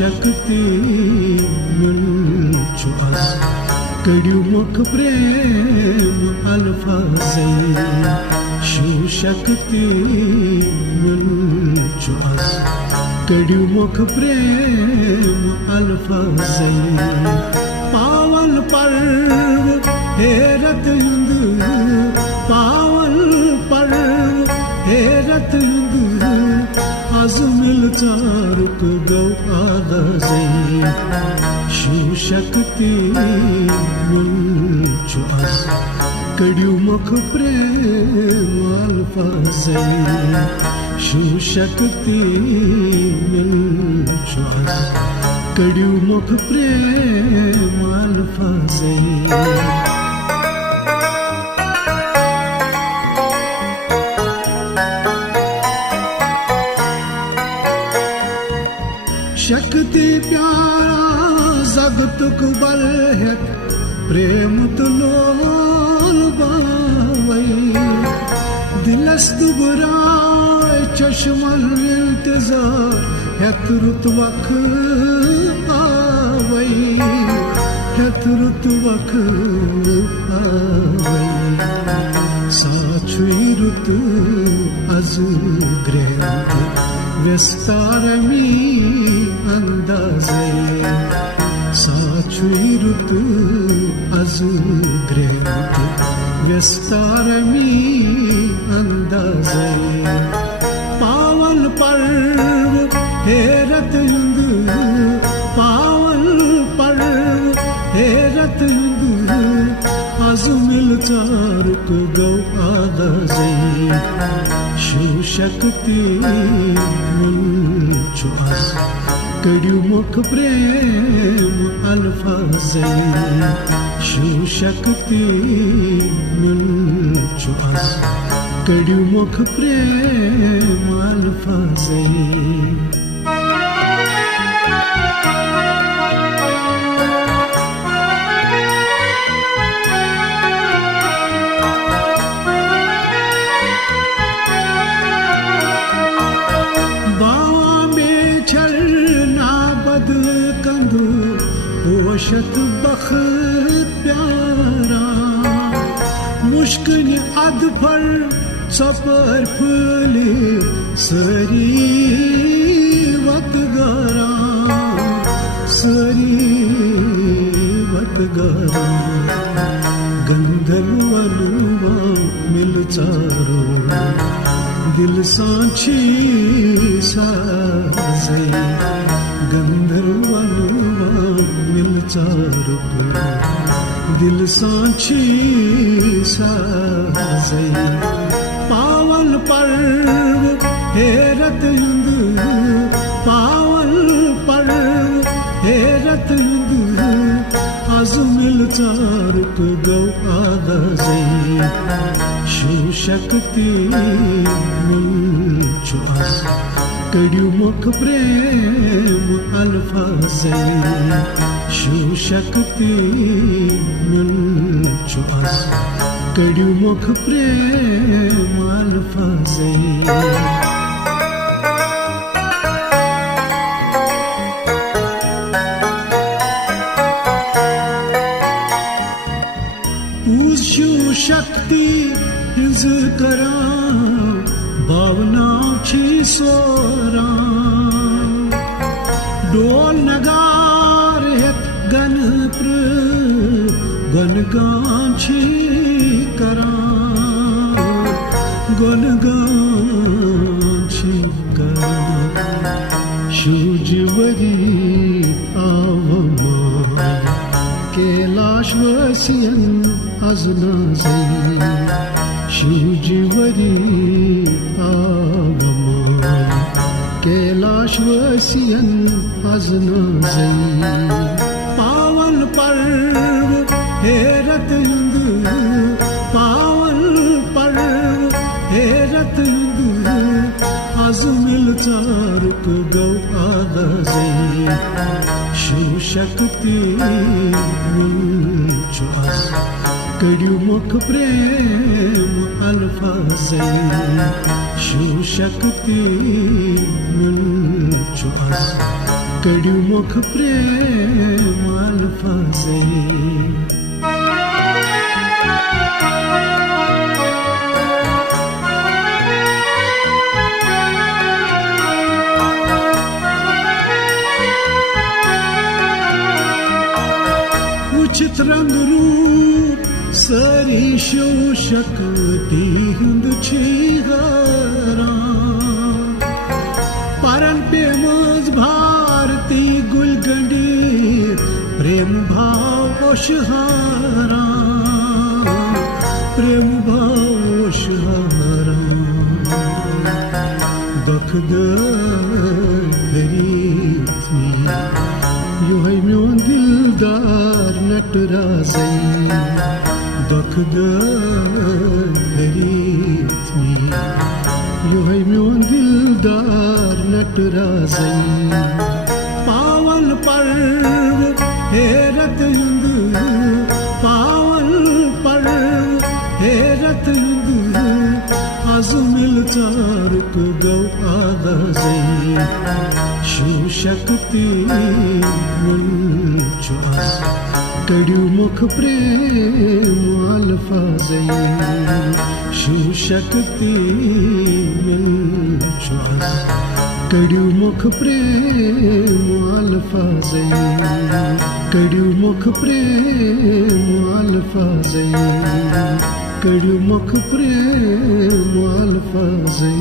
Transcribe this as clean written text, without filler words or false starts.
शक्ति मिलचु अस कड़ियु मुख प्रेम अल्फाज़ै शु शक्ति मिलचु अस कड़ियु मुख प्रेम अल्फाज़ै पावन पर्व हेरत युंद पावन पर्व हेरत युंद आज मिल चारुक गौ आदाज़ै शु शक्ति मिलचु अस कड़ियु मुख प्रेम अल्फाज़ै शु शक्ति मिलचु अस कड़ियु मुख प्रेम अल्फाज़ै शक्ति प्यारा जगतुक बल है प्रेम तुलोल बावै दिलस्त बुराय चश्मल इंतजार है तुरुत वख आवै है तुरुत वख आवै साचुई रुत अज ग्रेंत व्यस्तारमी अंदाज़ै साचुई रुत अज ग्रेंत व्यस्तारमी अंदाज़ै पावन पर्व हेरत युंद पावन पर्व हेरत युंद आज मिल चारुक गौ आदाज़ै शु शक्ति मिलचु अस कड़ियु मुख प्रेम अल्फाज़ै शु शक्ति मिलचु अस कड़ियु मुख प्रेम अल्फाज़ै पोशत बख्त प्यारा मुश्किल अद पर सपर फूले सरी वत गारा सरी वत गारा गंधर्वनुवा मिल चारो दिल सांची साज़ै गंधर्वनुवा मिल चारुक दिल सांची साज़ै पावन पर्व हेरत युंद पावन पर्व हेरत युंद आज मिल चारुक गौ आदाज़ै शु शक्ति मिलचु अस कड़ियु मुख प्रेम अल्फाज़ै शु शक्ति मिलचु अस कड़ियु मुख प्रेम अल्फाज़ै शु शक्ति हिज करा भावना छी सोरा डोल नगार हेत गन प्र गनगान छी करा गनगान छी करा शुजवरी आवमाय कैलाश वसियन अजनाज़ै शुजवरी आवमाय कैलाश वसियन अजनाज़ै पावन पर्व हेरत युंद पावन पर्व हेरत युंद आज मिल चारुक गौ आदाज़ै शु शक्ति मिलचु अस कड़ियु मुख प्रेम अल्फाज़ै शु शक्ति मिलचु अस कड़ियों मुख प्रेम अल्फाज़े उचित रंग रूप सारी शो शक्ति हिंद छीहरा परन पे मज भारती गुलगंडी प्रेम भाव ओशहारा प्रेम भाव ओशहारा दुख दरीत में यो है म्यों दिलदार नटराज़े दुख दरीत में यो है म्यों दिलदार नटराज़े पावन पर्व हेरत युंद पावन पर्व हेरत युंद आज मिल चारक गौ आदाज़े शो शक्ति मिल च्वास कड़ियों मुख प्रेम अल्फाज़े शो शक्ति मिल च्वास कड़ियों मुख प्रेम अल्फाज़े कड़ियों मुख प्रेम अल्फाज़े कड़ियों मुख प्रेम अल्फाज़े